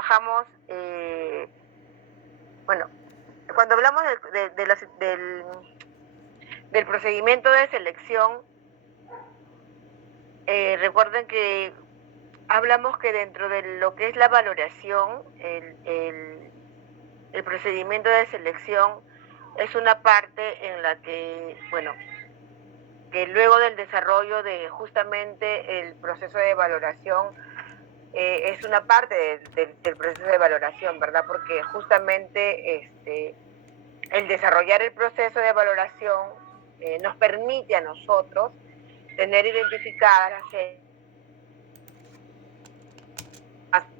trabajamos, bueno, cuando hablamos del procedimiento de selección, recuerden que hablamos que dentro de lo que es la valoración, el procedimiento de selección es una parte en la que, bueno, que luego del desarrollo de justamente el proceso de valoración, es una parte del proceso de valoración, ¿verdad? Porque justamente el desarrollar el proceso de valoración nos permite a nosotros tener identificadas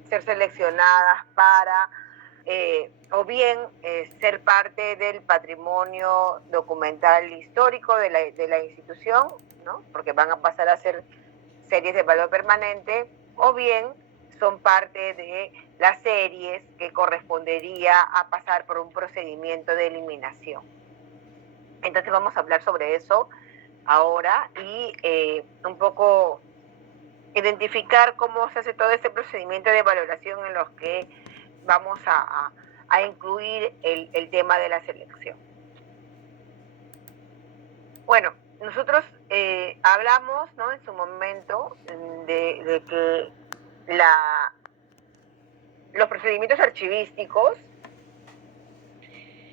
ser seleccionadas para o bien ser parte del patrimonio documental histórico de la institución, ¿no? Porque van a pasar a ser series de valor permanente, o bien son parte de las series que correspondería a pasar por un procedimiento de eliminación. Entonces vamos a hablar sobre eso ahora y un poco identificar cómo se hace todo ese procedimiento de valoración en los que vamos a incluir el tema de la selección. Bueno, nosotros hablamos, ¿no?, en su momento de que los procedimientos archivísticos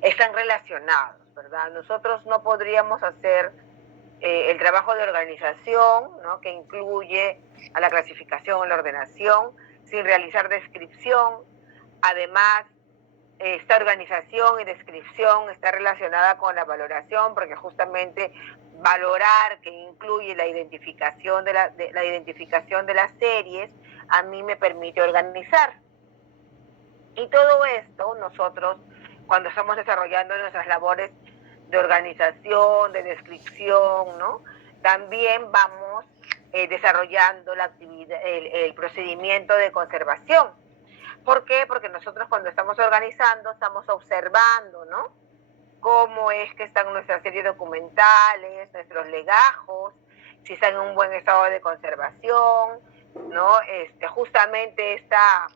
están relacionados, ¿verdad? Nosotros no podríamos hacer el trabajo de organización, ¿no?, que incluye a la clasificación, a la ordenación, sin realizar descripción. Además, esta organización y descripción está relacionada con la valoración, porque justamente valorar, que incluye la identificación de las series, a mí me permite organizar. Y todo esto nosotros, cuando estamos desarrollando nuestras labores de organización, de descripción, ¿no?, también vamos desarrollando la actividad, el procedimiento de conservación. ¿Por qué? Porque nosotros cuando estamos organizando estamos observando, ¿no?, cómo es que están nuestras series documentales, nuestros legajos, si están en un buen estado de conservación, ¿no? Justamente está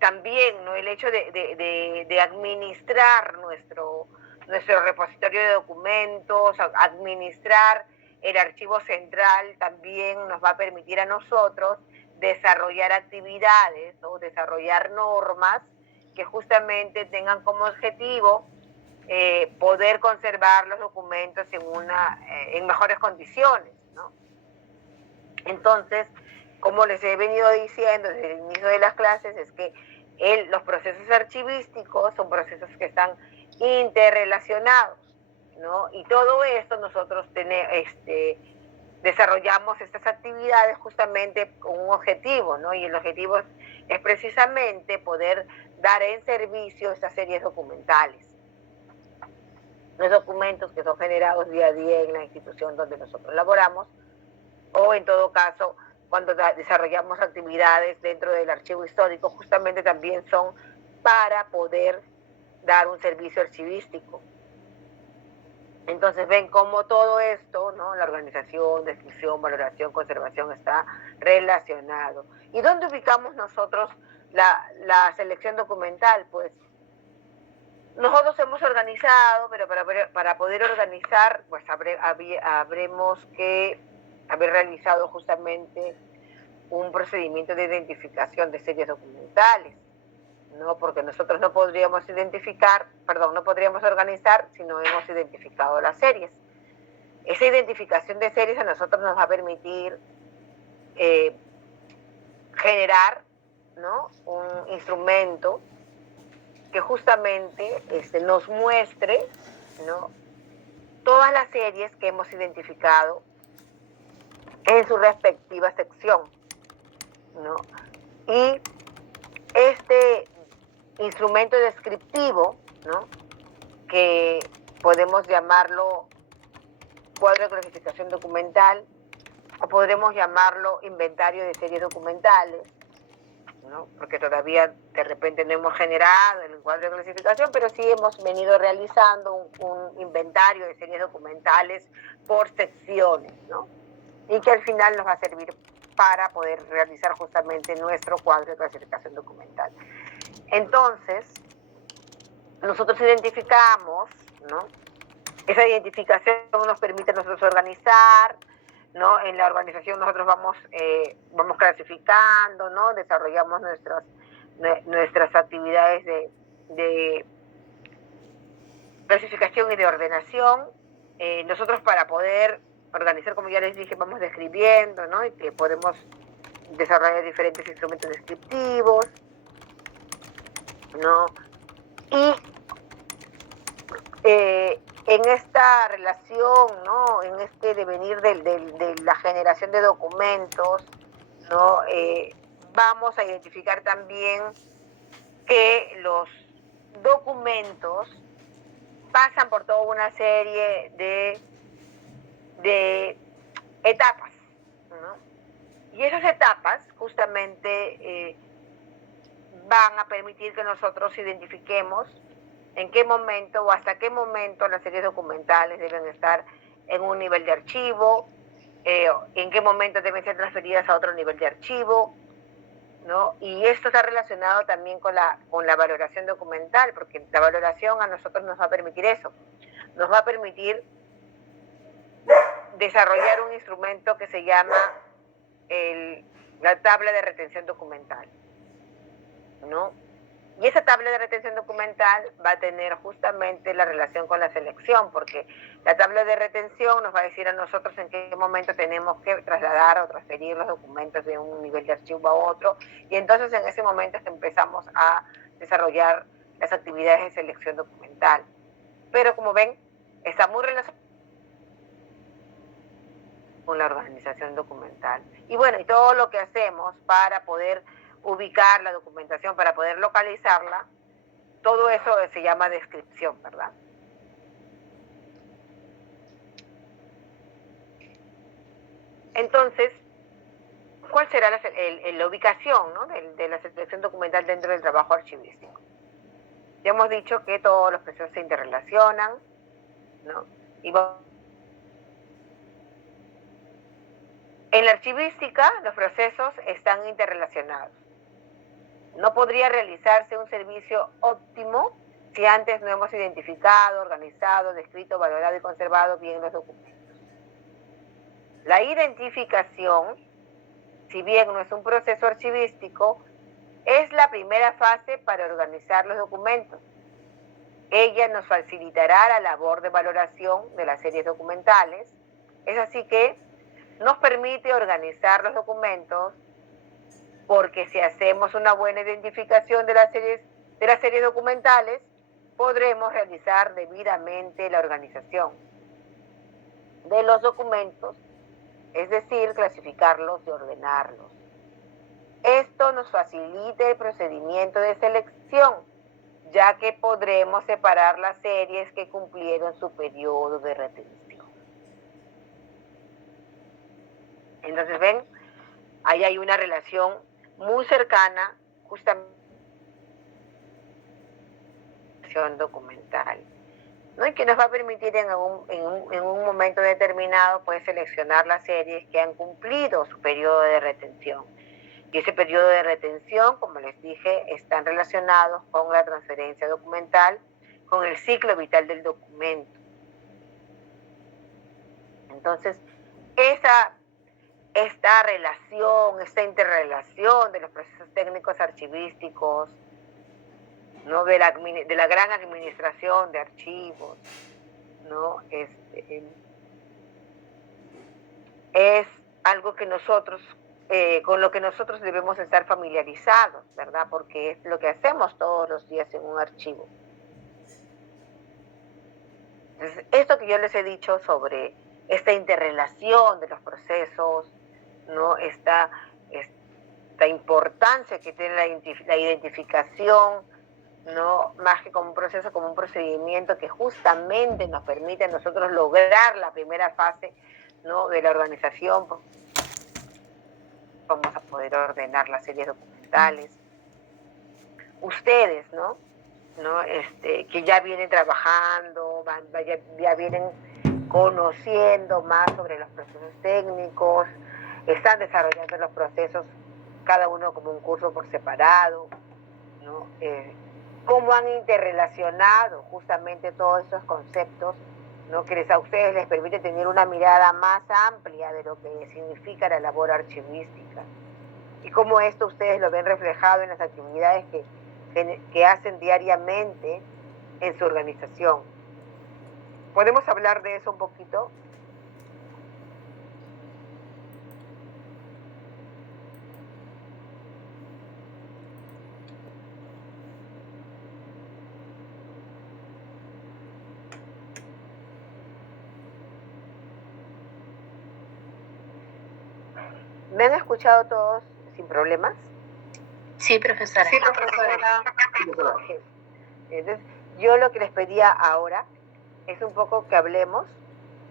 también, ¿no?, el hecho de administrar nuestro repositorio de documentos, administrar el archivo central, también nos va a permitir a nosotros desarrollar actividades o desarrollar normas que justamente tengan como objetivo poder conservar los documentos en mejores condiciones, ¿no? Entonces, como les he venido diciendo desde el inicio de las clases, es que los procesos archivísticos son procesos que están interrelacionados, ¿no? Y todo esto nosotros desarrollamos estas actividades justamente con un objetivo, ¿no? Y el objetivo es precisamente poder dar en servicio estas series documentales. Los documentos que son generados día a día en la institución donde nosotros laboramos, o en todo caso, cuando desarrollamos actividades dentro del archivo histórico, justamente también son para poder dar un servicio archivístico. Entonces ven cómo todo esto, ¿no?, la organización, descripción, valoración, conservación, está relacionado. ¿Y dónde ubicamos nosotros la selección documental? Pues nosotros hemos organizado, pero para poder organizar, pues habremos que haber realizado justamente un procedimiento de identificación de series documentales, ¿no? Porque nosotros no podríamos organizar si no hemos identificado las series. Esa identificación de series a nosotros nos va a permitir generar, ¿no?, un instrumento que justamente nos muestre, ¿no?, todas las series que hemos identificado en su respectiva sección, ¿no? Y este instrumento descriptivo, ¿no?, que podemos llamarlo cuadro de clasificación documental, o podremos llamarlo inventario de series documentales, ¿no?, porque todavía de repente no hemos generado el cuadro de clasificación, pero sí hemos venido realizando un inventario de series documentales por secciones, ¿no?, y que al final nos va a servir para poder realizar justamente nuestro cuadro de clasificación documental. Entonces, nosotros identificamos, ¿no? Esa identificación nos permite a nosotros organizar, ¿no? En la organización nosotros vamos clasificando, ¿no? Desarrollamos nuestras actividades de clasificación y de ordenación. Nosotros, para poder organizar, como ya les dije, vamos describiendo, ¿no? Y que podemos desarrollar diferentes instrumentos descriptivos, ¿no? Y en esta relación, ¿no? En este devenir de la generación de documentos, ¿no? Vamos a identificar también que los documentos pasan por toda una serie de etapas, ¿no? Y esas etapas justamente van a permitir que nosotros identifiquemos en qué momento o hasta qué momento las series documentales deben estar en un nivel de archivo, en qué momento deben ser transferidas a otro nivel de archivo, ¿no? Y esto está relacionado también con la valoración documental, porque la valoración a nosotros nos va a permitir eso, nos va a permitir desarrollar un instrumento que se llama la tabla de retención documental, ¿no? Y esa tabla de retención documental va a tener justamente la relación con la selección, porque la tabla de retención nos va a decir a nosotros en qué momento tenemos que trasladar o transferir los documentos de un nivel de archivo a otro, y entonces en ese momento es que empezamos a desarrollar las actividades de selección documental. Pero como ven, está muy relacionado con la organización documental. Y bueno, y todo lo que hacemos para poder ubicar la documentación, para poder localizarla, todo eso se llama descripción, ¿verdad? Entonces, ¿cuál será la ubicación, ¿no? de la selección documental dentro del trabajo archivístico? Ya hemos dicho que todos los procesos se interrelacionan, ¿no? En la archivística, los procesos están interrelacionados. No podría realizarse un servicio óptimo si antes no hemos identificado, organizado, descrito, valorado y conservado bien los documentos. La identificación, si bien no es un proceso archivístico, es la primera fase para organizar los documentos. Ella nos facilitará la labor de valoración de las series documentales. Es así que nos permite organizar los documentos, porque si hacemos una buena identificación de las series documentales, podremos realizar debidamente la organización de los documentos, es decir, clasificarlos y ordenarlos. Esto nos facilita el procedimiento de selección, ya que podremos separar las series que cumplieron su periodo de retención. Entonces, ven, ahí hay una relación muy cercana, justamente, documental, ¿no? Y que nos va a permitir en un momento determinado, pues, seleccionar las series que han cumplido su periodo de retención. Y ese periodo de retención, como les dije, están relacionados con la transferencia documental, con el ciclo vital del documento. Entonces, esta relación, esta interrelación de los procesos técnicos archivísticos, ¿no? de la gran administración de archivos, ¿no? Es algo que nosotros, con lo que nosotros debemos estar familiarizados, ¿verdad? Porque es lo que hacemos todos los días en un archivo. Entonces, esto que yo les he dicho sobre esta interrelación de los procesos, ¿no? Esta importancia que tiene la identificación, ¿no? Más que como un proceso, como un procedimiento que justamente nos permite a nosotros lograr la primera fase, ¿no? de la organización. Vamos a poder ordenar las series documentales. Ustedes, ¿no? Que ya vienen trabajando, ya vienen conociendo más sobre los procesos técnicos, están desarrollando los procesos, cada uno como un curso por separado, ¿no? Cómo han interrelacionado justamente todos esos conceptos, ¿no? Que a ustedes les permite tener una mirada más amplia de lo que significa la labor archivística. Y cómo esto ustedes lo ven reflejado en las actividades que hacen diariamente en su organización. ¿Podemos hablar de eso un poquito? ¿Me han escuchado todos sin problemas? Sí, profesora. Sí, profesora. Entonces, yo lo que les pedía ahora es un poco que hablemos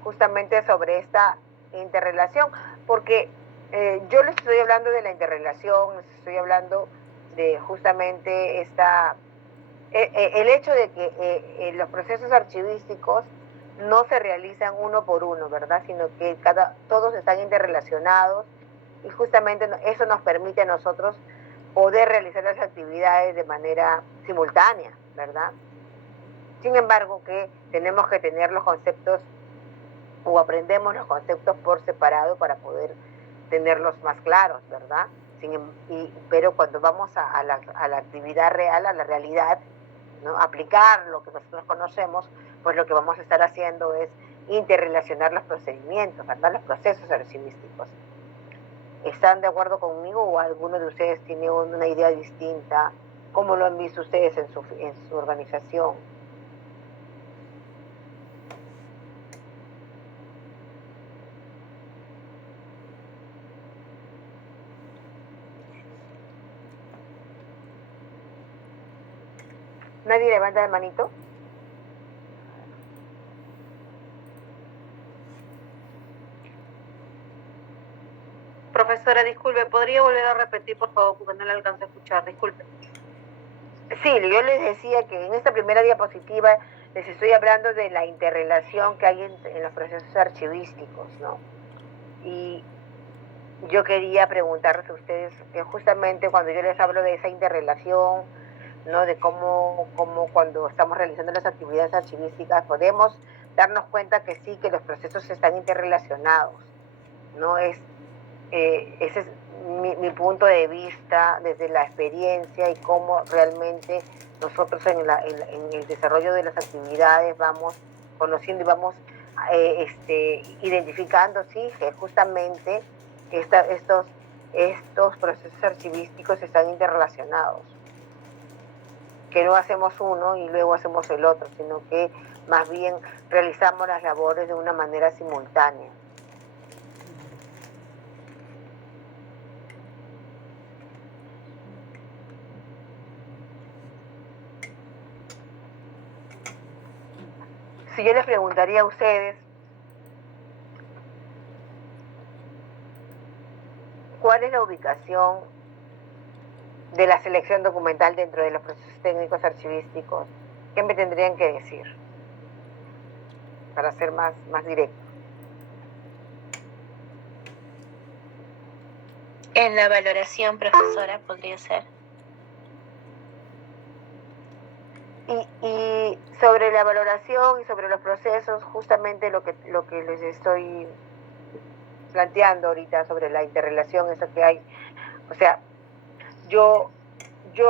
justamente sobre esta interrelación, porque yo les estoy hablando de la interrelación, les estoy hablando de justamente el hecho de que los procesos archivísticos no se realizan uno por uno, ¿verdad? Sino que todos están interrelacionados y justamente eso nos permite a nosotros poder realizar las actividades de manera simultánea, ¿verdad? Sin embargo, que tenemos que tener los conceptos o aprendemos los conceptos por separado para poder tenerlos más claros, ¿verdad? Pero cuando vamos a la actividad real, a la realidad, ¿no? Aplicar lo que nosotros conocemos, pues lo que vamos a estar haciendo es interrelacionar los procedimientos, ¿verdad? Los procesos archivísticos. ¿Están de acuerdo conmigo o alguno de ustedes tiene una idea distinta? ¿Cómo lo han visto ustedes en su organización? ¿Nadie levanta la manito? Profesora, disculpe, ¿podría volver a repetir, por favor, porque no le alcancé a escuchar? Disculpe. Sí, yo les decía que en esta primera diapositiva les estoy hablando de la interrelación que hay en los procesos archivísticos, ¿no? Y yo quería preguntarles a ustedes que justamente cuando yo les hablo de esa interrelación, ¿no? De cómo cuando estamos realizando las actividades archivísticas podemos darnos cuenta que sí, que los procesos están interrelacionados, ¿no? Ese es mi punto de vista desde la experiencia y cómo realmente nosotros en el desarrollo de las actividades vamos conociendo y vamos identificando, sí, que justamente estos procesos archivísticos están interrelacionados, que no hacemos uno y luego hacemos el otro, sino que más bien realizamos las labores de una manera simultánea. Si yo les preguntaría a ustedes, ¿cuál es la ubicación de la selección documental dentro de los procesos técnicos archivísticos? ¿Qué me tendrían que decir? Para ser más directo. En la valoración, profesora, podría ser. Y sobre la valoración y sobre los procesos, justamente lo que les estoy planteando ahorita sobre la interrelación, eso que hay. O sea, yo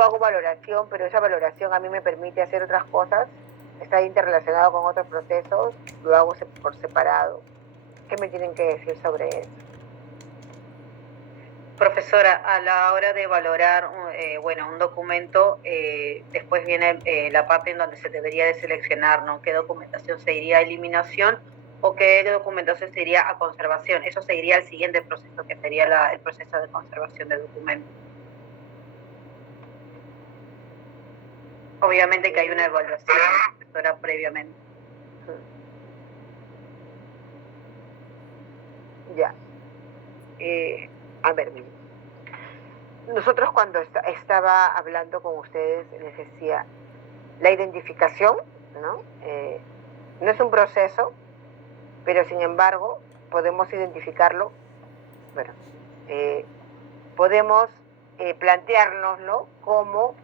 hago valoración, pero esa valoración a mí me permite hacer otras cosas, está interrelacionado con otros procesos, lo hago por separado. ¿Qué me tienen que decir sobre eso? Profesora, a la hora de valorar un documento, después viene la parte en donde se debería de seleccionar, ¿no? ¿Qué documentación se iría a eliminación o qué documentación se iría a conservación? Eso se iría al siguiente proceso, que sería el proceso de conservación de documentos. Obviamente que hay una evaluación, profesora, previamente. Ya. A ver, nosotros cuando estaba hablando con ustedes les decía, la identificación, ¿no? No es un proceso, pero sin embargo podemos identificarlo, bueno, podemos planteárnoslo como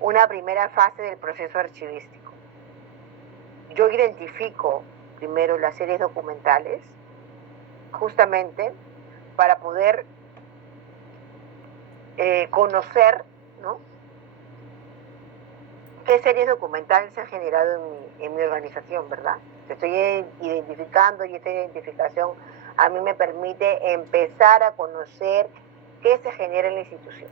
una primera fase del proceso archivístico. Yo identifico primero las series documentales, justamente para poder conocer, ¿no?, qué series documentales se han generado en mi organización, ¿verdad? Estoy identificando, y esta identificación a mí me permite empezar a conocer qué se genera en la institución.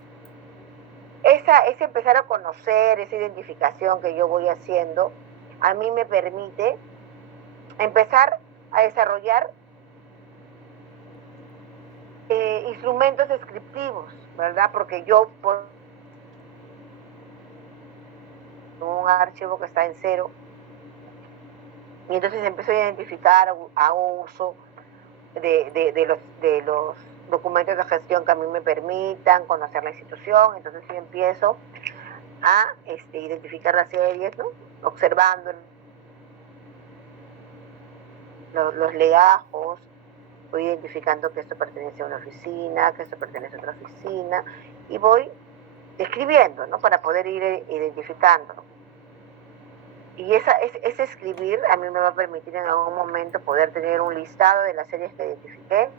Ese empezar a conocer, esa identificación que yo voy haciendo, a mí me permite empezar a desarrollar instrumentos descriptivos, ¿verdad? Porque yo, por un archivo que está en cero, y entonces empiezo a identificar, hago uso de los documentos de gestión que a mí me permitan conocer la institución. Entonces yo empiezo a identificar las series, ¿no?, observando los legajos, voy identificando que esto pertenece a una oficina, que esto pertenece a otra oficina, y voy escribiendo, ¿no?, para poder ir identificando. Y ese escribir a mí me va a permitir en algún momento poder tener un listado de las series que identifiqué,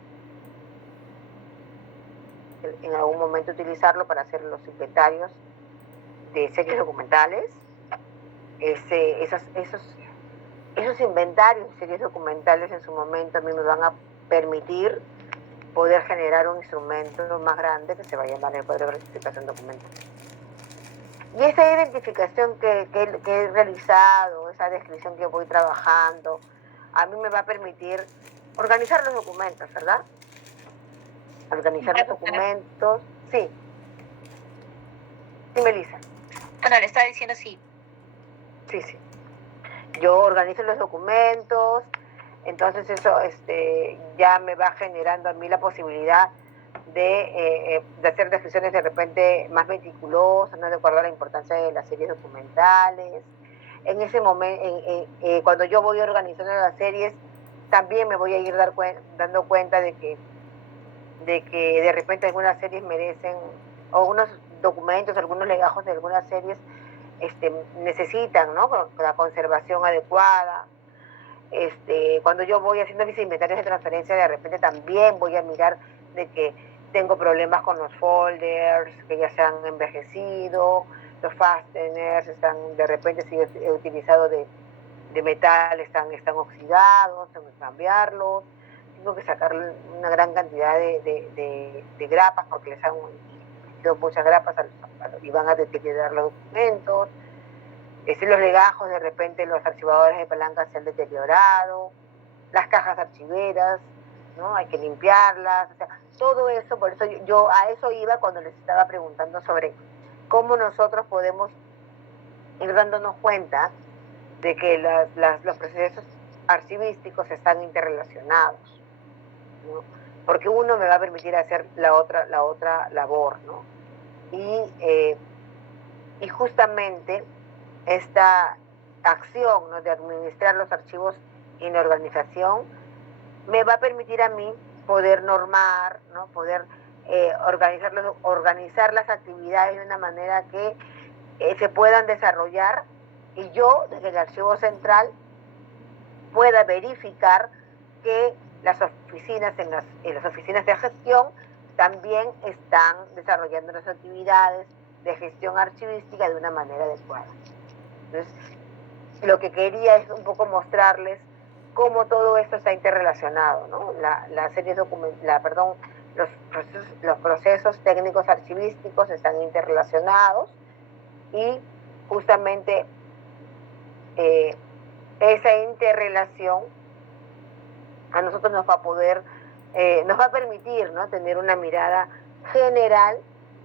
en algún momento utilizarlo para hacer los inventarios de series documentales. Esos inventarios de series documentales en su momento a mí me van a permitir poder generar un instrumento más grande que se va a llamar el cuadro de clasificación documental. Y esa identificación que he realizado, esa descripción que voy trabajando, a mí me va a permitir organizar los documentos, ¿verdad? Organizar los documentos. Sí. Sí, Melissa. No, le estaba diciendo sí. Sí. Yo organizo los documentos, entonces eso ya me va generando a mí la posibilidad de hacer descripciones de repente más meticulosas, no recuerdo la importancia de las series documentales. En ese momento, cuando yo voy organizando las series, también me voy a ir dando cuenta de que de repente algunas series merecen, o unos documentos, algunos legajos de algunas series necesitan, ¿no?, la conservación adecuada. Cuando yo voy haciendo mis inventarios de transferencia, de repente también voy a mirar de que tengo problemas con los folders, que ya se han envejecido, los fasteners están, de repente, si he utilizado de metal, están oxidados, tengo que cambiarlos, tengo que sacar una gran cantidad de grapas porque les han metido muchas grapas y van a deteriorar los documentos. Los legajos, de repente los archivadores de palanca se han deteriorado, las cajas archiveras, ¿no?, hay que limpiarlas, o sea, todo eso. Por eso yo a eso iba cuando les estaba preguntando sobre cómo nosotros podemos ir dándonos cuenta de que los procesos archivísticos están interrelacionados, ¿no?, porque uno me va a permitir hacer la otra labor, ¿no? Y justamente esta acción, ¿no?, de administrar los archivos en la organización me va a permitir a mí poder normar, ¿no?, poder organizar las actividades de una manera que se puedan desarrollar, y yo desde el archivo central pueda verificar que las oficinas en las oficinas de gestión también están desarrollando las actividades de gestión archivística de una manera adecuada. Entonces, lo que quería es un poco mostrarles cómo todo esto está interrelacionado, ¿no? Los procesos técnicos archivísticos están interrelacionados, y justamente esa interrelación a nosotros nos va a permitir, ¿no?, tener una mirada general,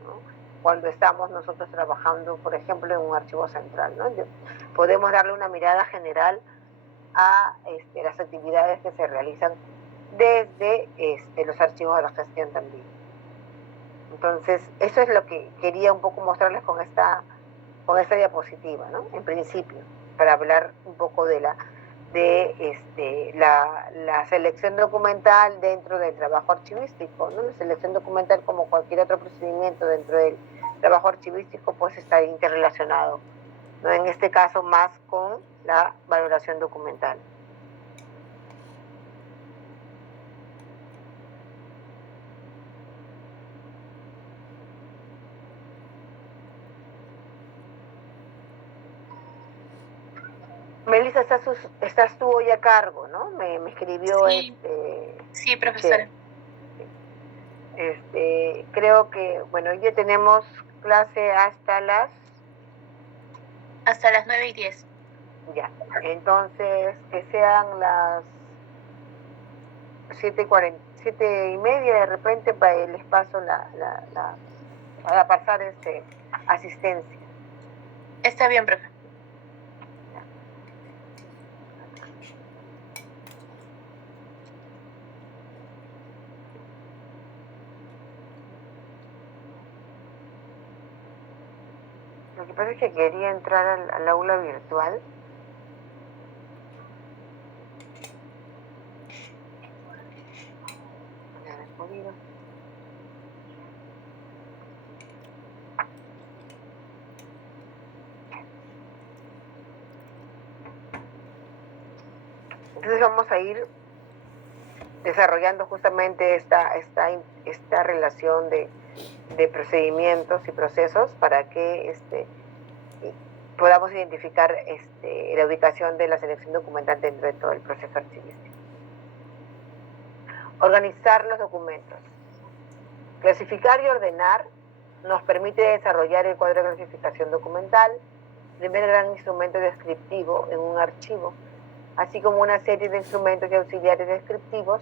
¿no?, cuando estamos nosotros trabajando, por ejemplo, en un archivo central, ¿no? Podemos darle una mirada general a las actividades que se realizan desde los archivos de la gestión también. Entonces, eso es lo que quería un poco mostrarles con esta diapositiva, ¿no?, en principio, para hablar un poco de la selección documental dentro del trabajo archivístico, ¿no? La selección documental, como cualquier otro procedimiento dentro del trabajo archivístico pues está interrelacionado, ¿no? En este caso más con la valoración documental. Melissa, estás tú hoy a cargo, ¿no? Me escribió sí. Sí, profesora. Creo que, bueno, hoy ya tenemos clase hasta las 9:10. Ya, entonces que sean las 7:40, 7:30 de repente, les paso para pasar asistencia. Está bien, profe. Lo que pasa es que quería entrar al aula virtual. Ya no he podido. Entonces vamos a ir desarrollando justamente esta relación de procedimientos y procesos para que podamos identificar la ubicación de la selección documental dentro de todo el proceso archivístico. Organizar los documentos. Clasificar y ordenar nos permite desarrollar el cuadro de clasificación documental, primer gran instrumento descriptivo en un archivo, así como una serie de instrumentos y auxiliares descriptivos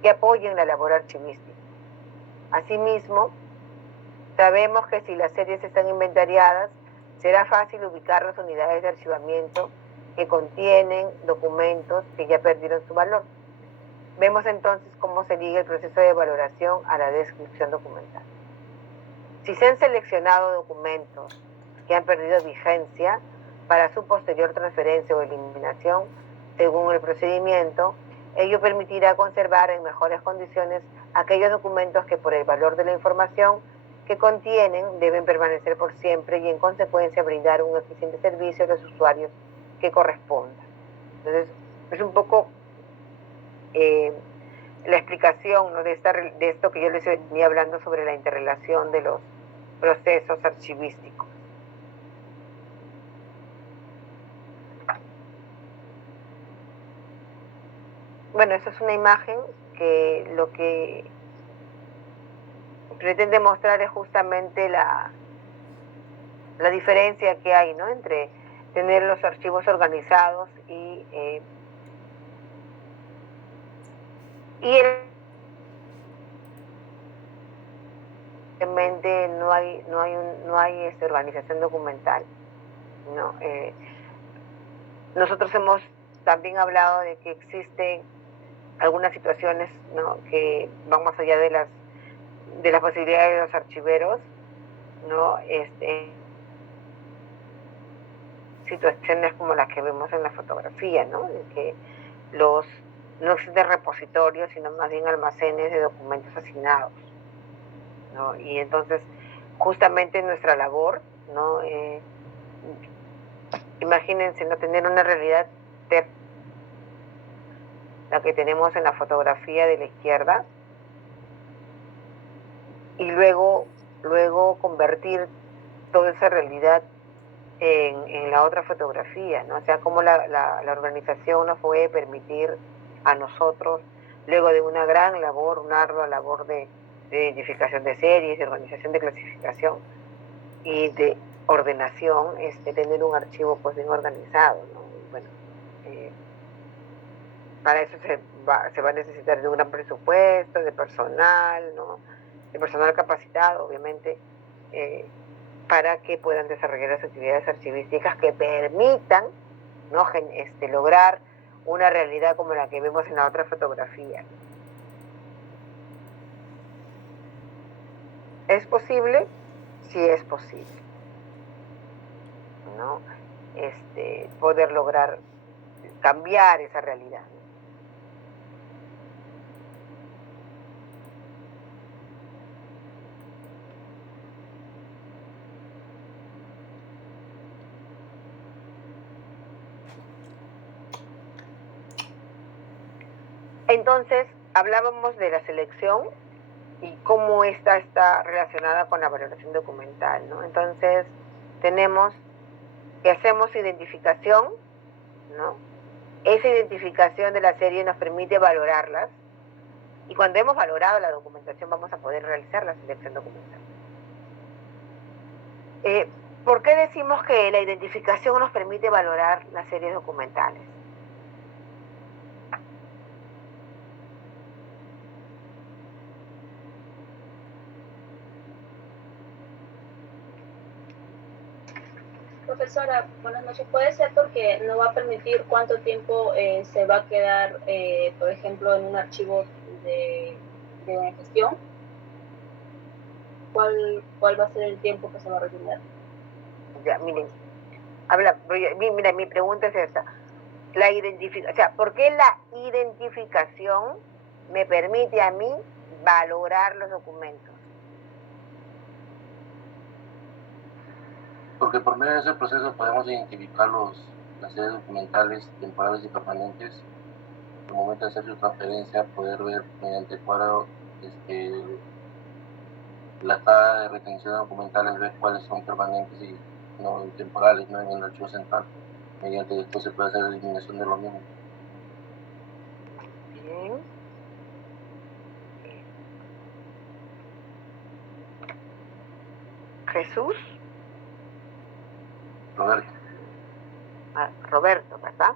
que apoyen la labor archivística. Asimismo, sabemos que si las series están inventariadas, será fácil ubicar las unidades de archivamiento que contienen documentos que ya perdieron su valor. Vemos entonces cómo se liga el proceso de valoración a la descripción documental. Si se han seleccionado documentos que han perdido vigencia para su posterior transferencia o eliminación, según el procedimiento, ello permitirá conservar en mejores condiciones aquellos documentos que por el valor de la información que contienen deben permanecer por siempre y en consecuencia brindar un eficiente servicio a los usuarios que corresponda. Entonces, es un poco la explicación, ¿no?, de esto que yo les venía hablando sobre la interrelación de los procesos archivísticos. Bueno, esa es una imagen que lo que pretende mostrar es justamente la diferencia que hay, ¿no?, entre tener los archivos organizados y realmente no hay organización documental, ¿no? Nosotros hemos también hablado de que existen algunas situaciones, ¿no?, que van más allá de las posibilidades de los archiveros, ¿no? Situaciones como las que vemos en la fotografía, ¿no?, en que no existen repositorios, sino más bien almacenes de documentos asignados, ¿no? Y entonces, justamente nuestra labor, ¿no? Imagínense, no tener una realidad la que tenemos en la fotografía de la izquierda y luego convertir toda esa realidad en la otra fotografía, ¿no? O sea, cómo la organización nos puede permitir a nosotros, luego de una gran labor, una ardua labor de identificación de series, de organización de clasificación y de ordenación, tener un archivo pues bien organizado, ¿no? Y bueno, para eso se va a necesitar de un gran presupuesto, de personal, ¿no?, de personal capacitado, obviamente, para que puedan desarrollar las actividades archivísticas que permitan, ¿no?, lograr una realidad como la que vemos en la otra fotografía. ¿Es posible? Sí, es posible, ¿no? Poder lograr cambiar esa realidad. Entonces, hablábamos de la selección y cómo esta está relacionada con la valoración documental, ¿no? Entonces, tenemos que hacemos identificación, ¿no? Esa identificación de la serie nos permite valorarlas y cuando hemos valorado la documentación vamos a poder realizar la selección documental. ¿Por qué decimos que la identificación nos permite valorar las series documentales? Profesora, buenas noches. ¿Puede ser porque no va a permitir cuánto tiempo se va a quedar, por ejemplo, en un archivo de gestión? ¿Cuál va a ser el tiempo que se va a retener? Ya, miren, mira, mi pregunta es esta. O sea, ¿por qué la identificación me permite a mí valorar los documentos? Porque por medio de ese proceso podemos identificar las series documentales temporales y permanentes. Al momento de hacer su transferencia, poder ver mediante el cuadro la tabla de retención de documentales, ver cuáles son permanentes y no temporales, ¿no? En el archivo central. Mediante esto se puede hacer la eliminación de lo mismo. Bien. Jesús. Roberto. Roberto, ¿verdad?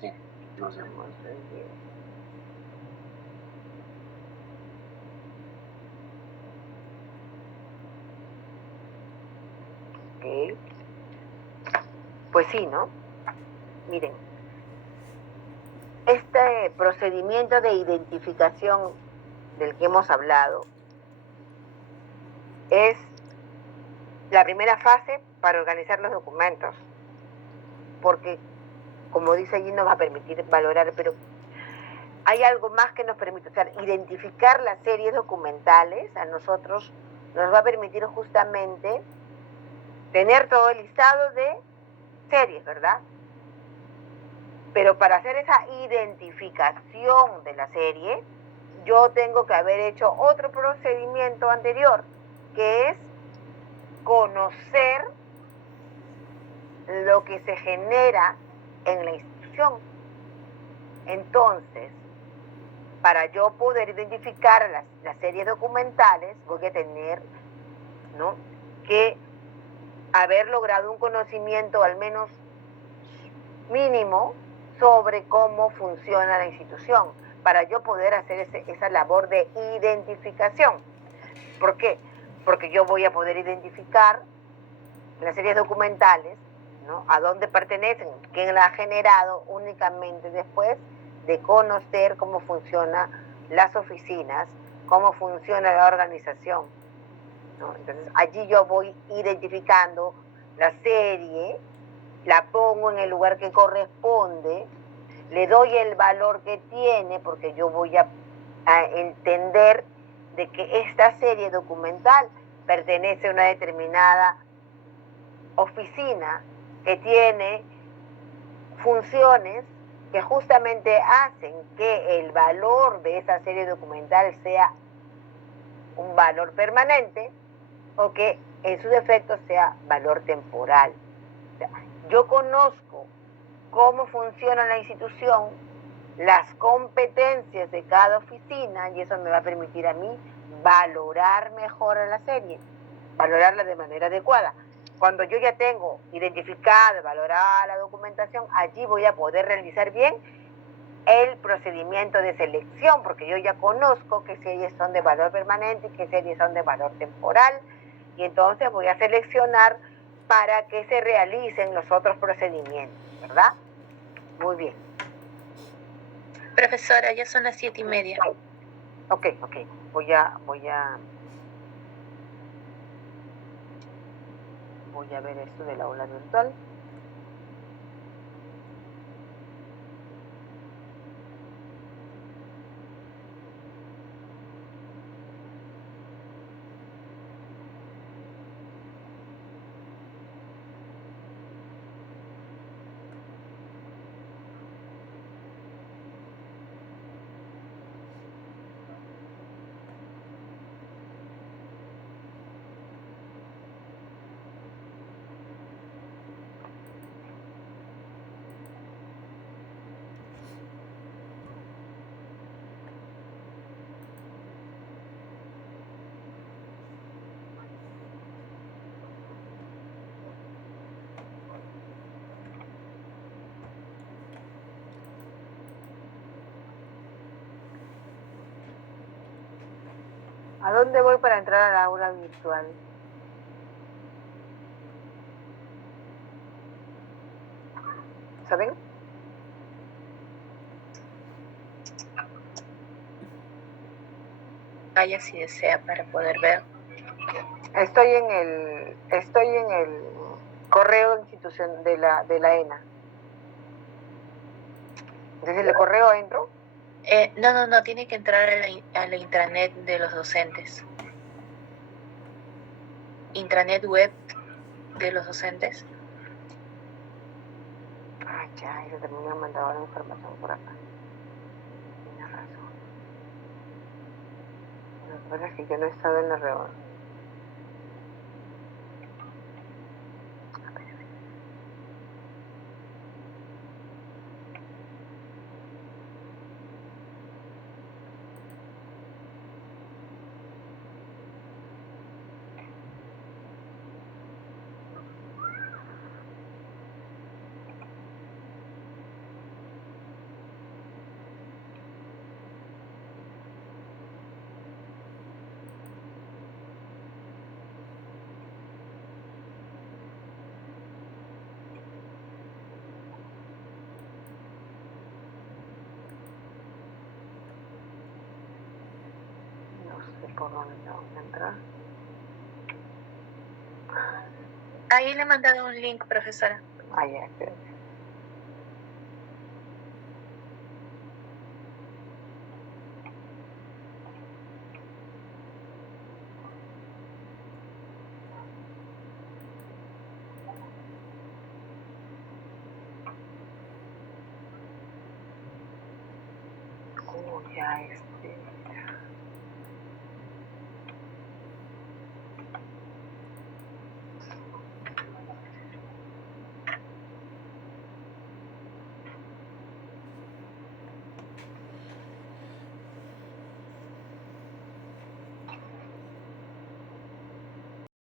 Sí, lo sé. Ok. Pues sí, ¿no? Miren, este procedimiento de identificación del que hemos hablado es la primera fase para organizar los documentos, porque, como dice allí, nos va a permitir valorar, pero hay algo más que nos permite, o sea, identificar las series documentales a nosotros nos va a permitir justamente tener todo el listado de series, ¿verdad? Pero para hacer esa identificación de la serie, yo tengo que haber hecho otro procedimiento anterior, que es conocer lo que se genera en la institución. Entonces, para yo poder identificar las series documentales, voy a tener, ¿no?, que haber logrado un conocimiento al menos mínimo sobre cómo funciona la institución, para yo poder hacer esa labor de identificación. ¿Por qué? Porque yo voy a poder identificar las series documentales, ¿no?, a dónde pertenecen, quién la ha generado, únicamente después de conocer cómo funcionan las oficinas, cómo funciona la organización, ¿no? Entonces, allí yo voy identificando la serie, la pongo en el lugar que corresponde, le doy el valor que tiene, porque yo voy a entender de que esta serie documental pertenece a una determinada oficina que tiene funciones que justamente hacen que el valor de esa serie documental sea un valor permanente o que en su defecto sea valor temporal. O sea, yo conozco cómo funciona la institución, las competencias de cada oficina, y eso me va a permitir a mí valorar mejor a la serie, valorarla de manera adecuada. Cuando yo ya tengo identificada, valorada la documentación, allí voy a poder realizar bien el procedimiento de selección, porque yo ya conozco qué series son de valor permanente y qué series son de valor temporal, y entonces voy a seleccionar para que se realicen los otros procedimientos, ¿verdad? Muy bien. Profesora, ya son las 7:30. Ok. Voy a ver esto del aula virtual. ¿A dónde voy para entrar a la aula virtual? ¿Saben? Vaya si desea para poder ver. Estoy en el correo institución de la ENA. ¿Desde el correo entro? No, tiene que entrar a la intranet de los docentes. Intranet web de los docentes. Ah, ya, yo también me han mandado la información por acá. Tienes razón. Lo que pasa es que yo no he estado en la reunión. No sé por dónde tengo que entrar. Ahí le he mandado un link, profesora. Ah, ya, espérate. Ya está.